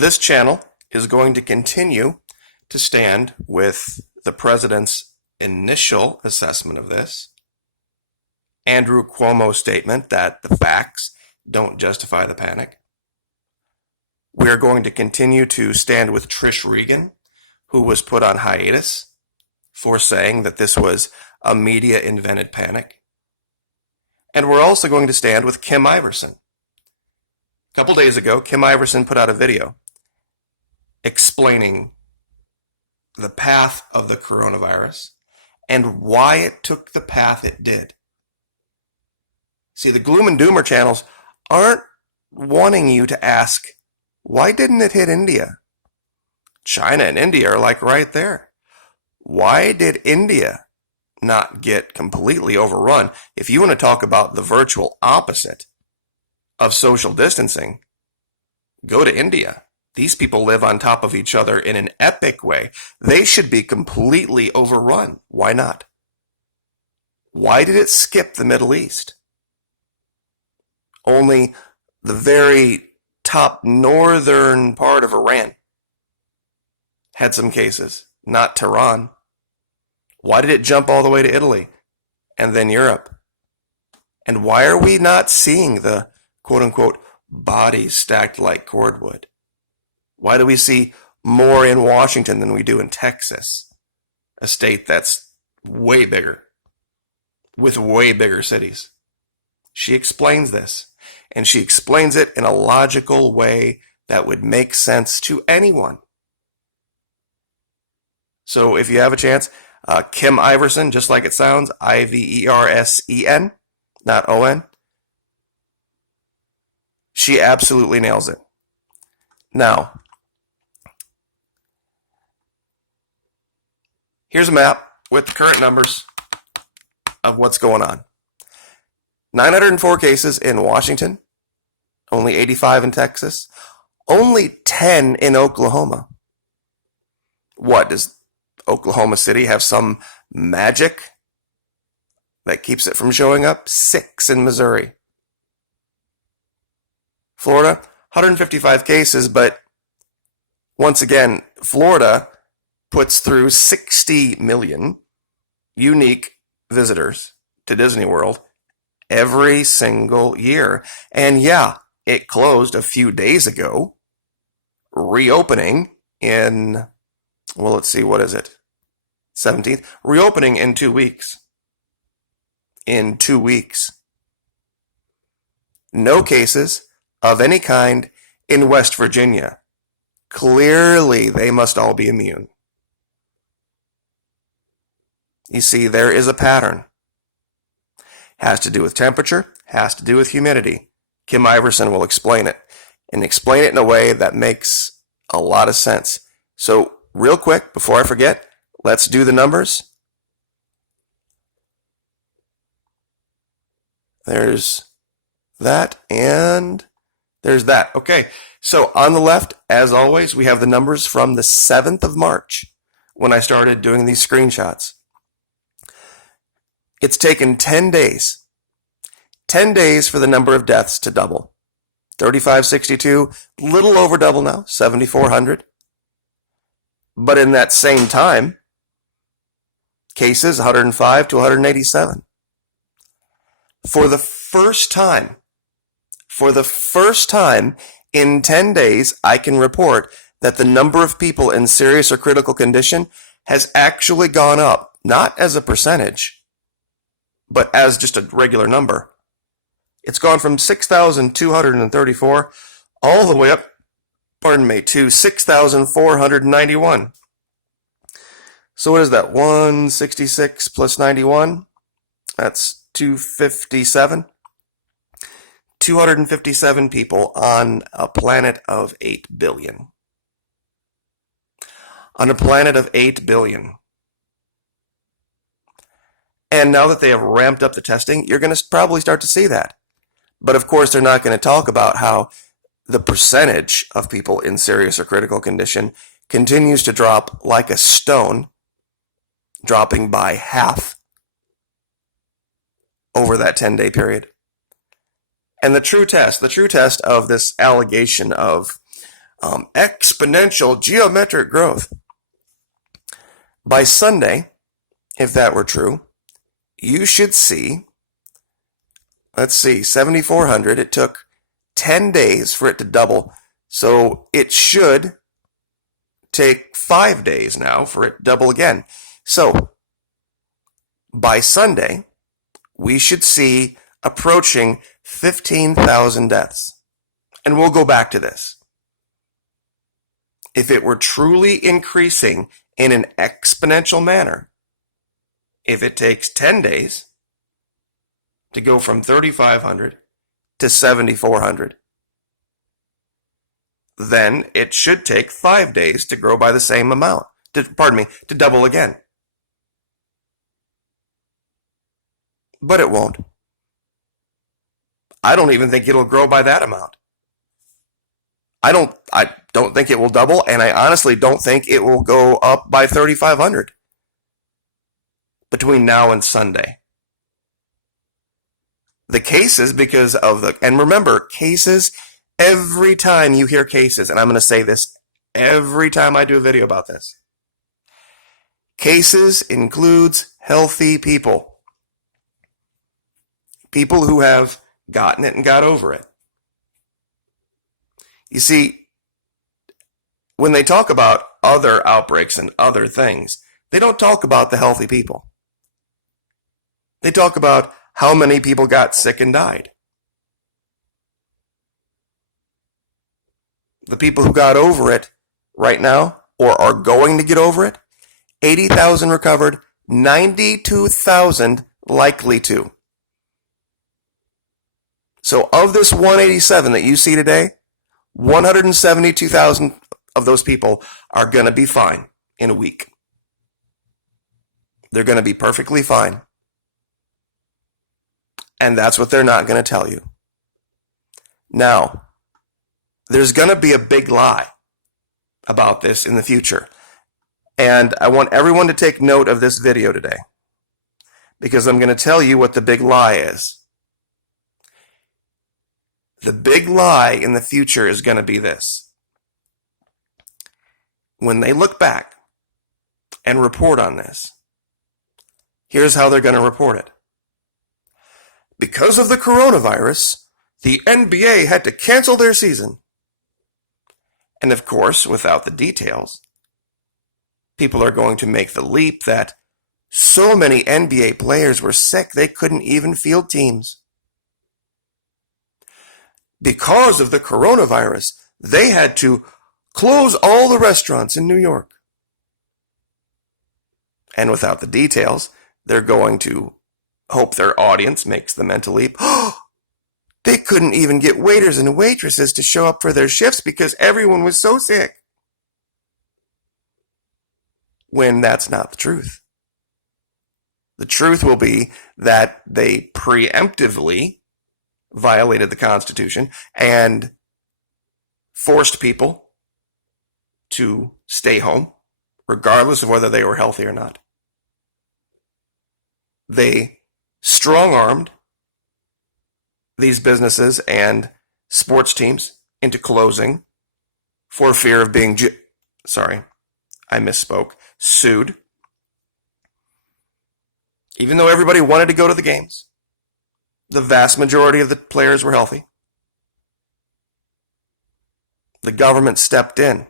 This channel is going to continue to stand with the president's initial assessment of this, Andrew Cuomo's statement that the facts don't justify the panic. We are going to continue to stand with Trish Regan, who was put on hiatus for saying that this was a media-invented panic. And we're also going to stand with Kim Iverson. A couple days ago, Kim Iverson put out a video explaining the path of the coronavirus and why it took the path it did. See, the gloom and doomer channels aren't wanting you to ask, why didn't it hit India? China and India are like right there. Why did India not get completely overrun? If you want to talk about the virtual opposite of social distancing, go to India. These people live on top of each other in an epic way. They should be completely overrun. Why not? Why did it skip the Middle East? Only the very top northern part of Iran had some cases, not Tehran. Why did it jump all the way to Italy and then Europe? And why are we not seeing the quote-unquote bodies stacked like cordwood? Why do we see more in Washington than we do in Texas, a state that's way bigger, with way bigger cities? She explains this, and she explains it in a logical way that would make sense to anyone. So if you have a chance, Kim Iverson, just like it sounds, Iversen, not O-N. She absolutely nails it. Now, here's a map with the current numbers of what's going on. 904 cases in Washington, only 85 in Texas, only 10 in Oklahoma. What, does Oklahoma City have some magic that keeps it from showing up? 6 in Missouri. Florida, 155 cases, but once again, Florida puts through 60 million unique visitors to Disney World every single year. And yeah, it closed a few days ago, reopening in, well, let's see, what is it? 17th, reopening in 2 weeks. In 2 weeks. No cases of any kind in West Virginia. Clearly, they must all be immune. You see, there is a pattern. Has to do with temperature, has to do with humidity. Kim Iverson will explain it, and explain it in a way that makes a lot of sense. So, real quick, before I forget, let's do the numbers. There's that, and there's that. Okay, so on the left, as always, we have the numbers from the 7th of March, when I started doing these screenshots. It's taken 10 days. 10 days for the number of deaths to double. 3,562, little over double now, 7,400. But in that same time, cases 105 to 187. For the first time in 10 days, I can report that the number of people in serious or critical condition has actually gone up, not as a percentage, but as just a regular number. It's gone from 6,234 all the way up, to 6,491. So what is that? 166 plus 91? That's 257. 257 people on a planet of 8 billion. On a planet of 8 billion. And now that they have ramped up the testing, you're going to probably start to see that. But of course, they're not going to talk about how the percentage of people in serious or critical condition continues to drop like a stone, dropping by half over that 10-day period. And the true test of this allegation of exponential geometric growth. By Sunday, if that were true, you should see, let's see, 7,400. It took 10 days for it to double. So it should take 5 days now for it to double again. So by Sunday, we should see approaching 15,000 deaths. And we'll go back to this. If it were truly increasing in an exponential manner, if it takes 10 days to go from 3,500 to 7,400, then it should take 5 days to grow by the same amount, to double again. But it won't. I don't even think it'll grow by that amount. I don't think it will double, and I honestly don't think it will go up by 3,500 between now and Sunday. The cases, because of and remember, cases, every time you hear cases, and I'm going to say this every time I do a video about this, cases includes healthy people. People who have gotten it and got over it. You see, when they talk about other outbreaks and other things, they don't talk about the healthy people. They talk about how many people got sick and died. The people who got over it right now, or are going to get over it, 80,000 recovered, 92,000 likely to. So of this 187 that you see today, 172,000 of those people are going to be fine in a week. They're going to be perfectly fine. And that's what they're not going to tell you. Now, there's going to be a big lie about this in the future. And I want everyone to take note of this video today, because I'm going to tell you what the big lie is. The big lie in the future is going to be this. When they look back and report on this, here's how they're going to report it. Because of the coronavirus, the NBA had to cancel their season. And of course, without the details, people are going to make the leap that so many NBA players were sick they couldn't even field teams. Because of the coronavirus, they had to close all the restaurants in New York. And without the details, they're going to hope their audience makes the mental leap. They couldn't even get waiters and waitresses to show up for their shifts because everyone was so sick. When that's not the truth. The truth will be that they preemptively violated the Constitution and forced people to stay home, regardless of whether they were healthy or not. They strong-armed these businesses and sports teams into closing for fear of being, sued. Even though everybody wanted to go to the games, the vast majority of the players were healthy. The government stepped in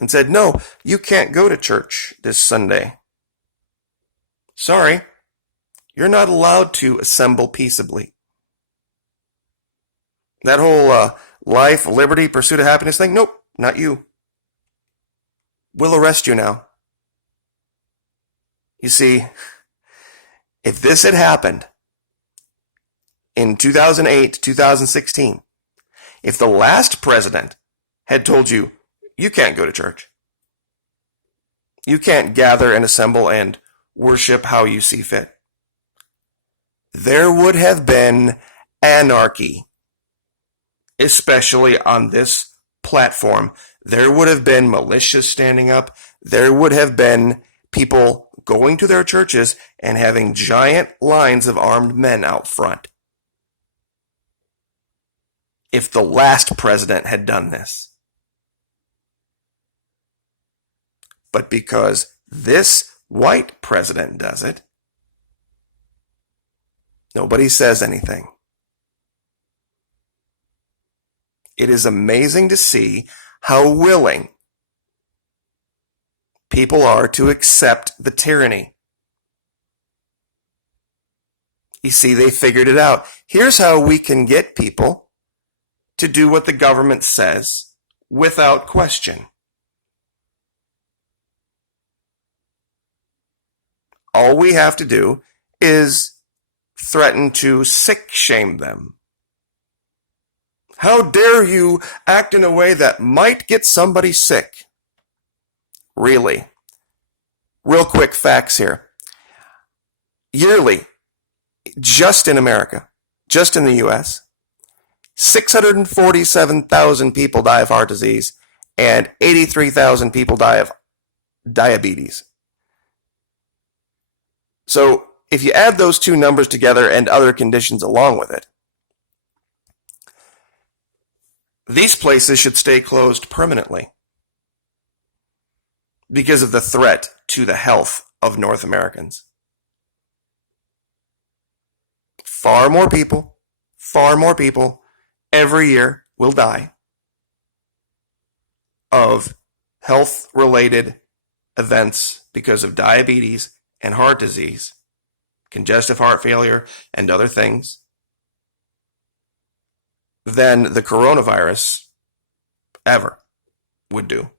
and said, no, you can't go to church this Sunday. Sorry, you're not allowed to assemble peaceably. That whole life, liberty, pursuit of happiness thing, nope, not you. We'll arrest you now. You see, if this had happened in 2008, 2016, if the last president had told you, you can't go to church, you can't gather and assemble and worship how you see fit, there would have been anarchy, especially on this platform. There would have been militias standing up. There would have been people going to their churches and having giant lines of armed men out front. If the last president had done this. But because this white president does it, nobody says anything. It is amazing to see how willing people are to accept the tyranny. You see, they figured it out. Here's how we can get people to do what the government says without question. All we have to do is threaten to sick shame them. How dare you act in a way that might get somebody sick? Really? Real quick facts here. Yearly, just in America, just in the US, 647,000 people die of heart disease and 83,000 people die of diabetes. So if you add those two numbers together and other conditions along with it, these places should stay closed permanently because of the threat to the health of North Americans. Far more people every year will die of health-related events because of diabetes and heart disease, congestive heart failure, and other things than the coronavirus ever would do.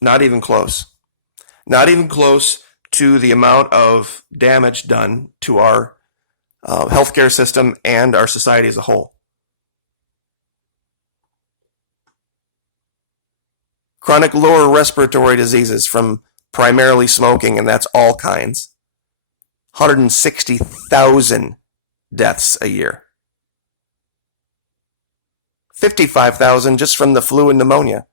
Not even close. Not even close to the amount of damage done to our healthcare system and our society as a whole. Chronic lower respiratory diseases from primarily smoking, and that's all kinds. 160,000 deaths a year. 55,000 just from the flu and pneumonia,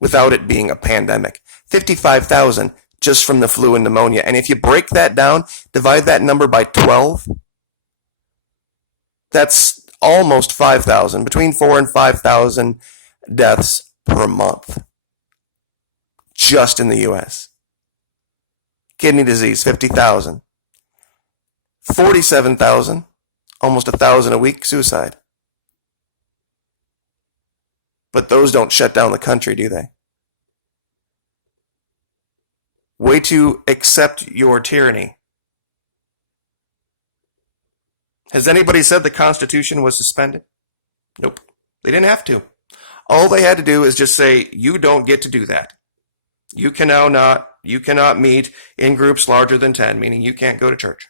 without it being a pandemic. 55,000 just from the flu and pneumonia. And if you break that down, divide that number by 12, that's almost 5,000, between 4,000 and 5,000 deaths per month, just in the US. Kidney disease, 50,000. 47,000, almost 1,000 a week, suicide. But those don't shut down the country, do they? Way to accept your tyranny. Has anybody said the Constitution was suspended? Nope. They didn't have to. All they had to do is just say, you don't get to do that. You cannot meet in groups larger than 10, meaning you can't go to church.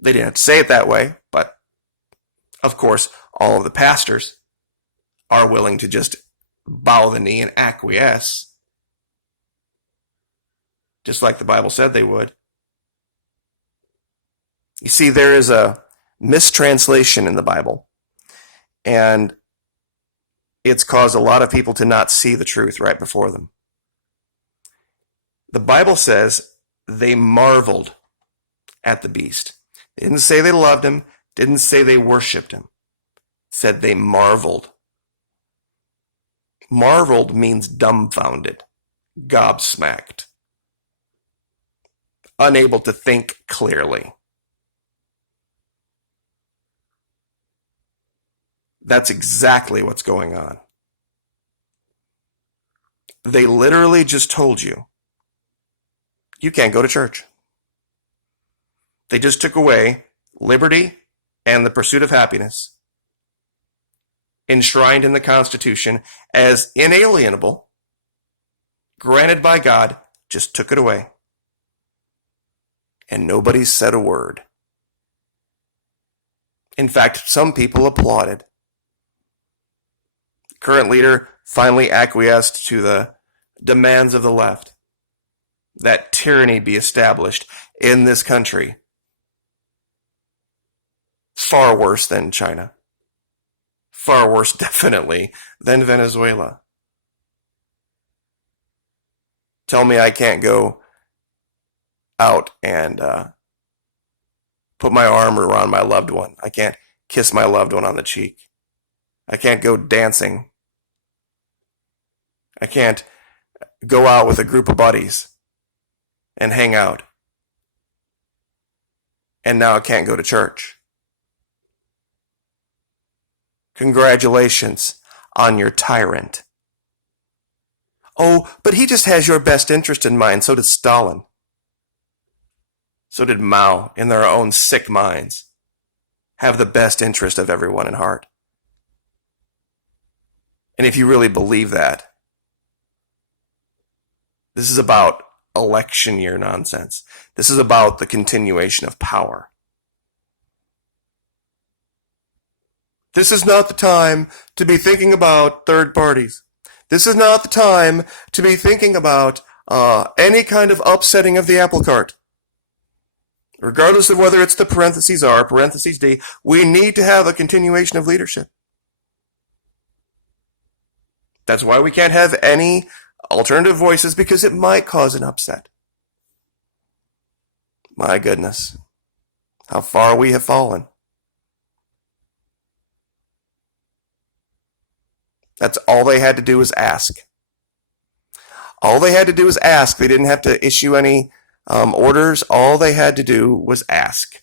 They didn't have to say it that way, but of course, all of the pastors are willing to just bow the knee and acquiesce, just like the Bible said they would. You see, there is a mistranslation in the Bible, and it's caused a lot of people to not see the truth right before them. The Bible says they marveled at the beast. It didn't say they loved him, didn't say they worshiped him. It said they marveled. Marveled means dumbfounded, gobsmacked, unable to think clearly. That's exactly what's going on. They literally just told you, you can't go to church. They just took away liberty and the pursuit of happiness, enshrined in the Constitution as inalienable, granted by God, just took it away. And nobody said a word. In fact, some people applauded. The current leader finally acquiesced to the demands of the left, that tyranny be established in this country. Far worse than China. Far worse, definitely, than Venezuela. Tell me I can't go out and put my arm around my loved one. I can't kiss my loved one on the cheek. I can't go dancing I can't go out with a group of buddies and hang out. And now I can't go to church. Congratulations on your tyrant. Oh, but he just has your best interest in mind. So did Stalin. So did Mao, in their own sick minds. Have the best interest of everyone in heart. And if you really believe that, this is about election year nonsense. This is about the continuation of power. This is not the time to be thinking about third parties. This is not the time to be thinking about any kind of upsetting of the apple cart. Regardless of whether it's the parentheses R, parentheses D, we need to have a continuation of leadership. That's why we can't have any alternative voices, because it might cause an upset. My goodness, how far we have fallen. That's all they had to do was ask. All they had to do was ask. They didn't have to issue any orders. All they had to do was ask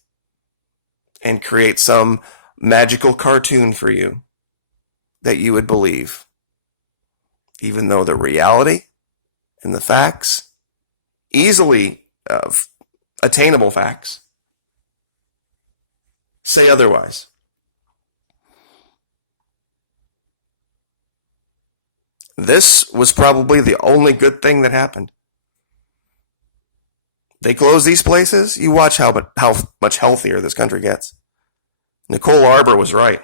and create some magical cartoon for you that you would believe, even though the reality and the facts, easily attainable facts, say otherwise. This was probably the only good thing that happened. They close these places, you watch how much healthier this country gets. Nicole Arbor was right.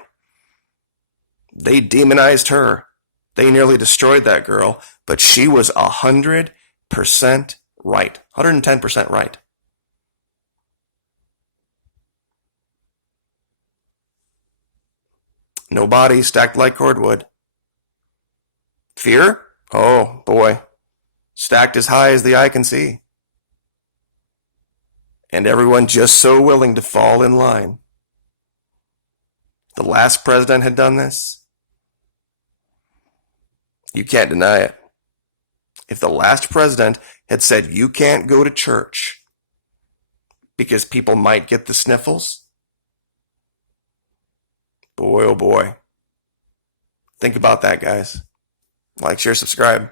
They demonized her. They nearly destroyed that girl, but she was 100% right. 110% right. No bodies stacked like cordwood. Fear? Oh, boy. Stacked as high as the eye can see. And everyone just so willing to fall in line. The last president had done this. You can't deny it. If the last president had said you can't go to church because people might get the sniffles, boy, oh boy. Think about that, guys. Like, share, subscribe.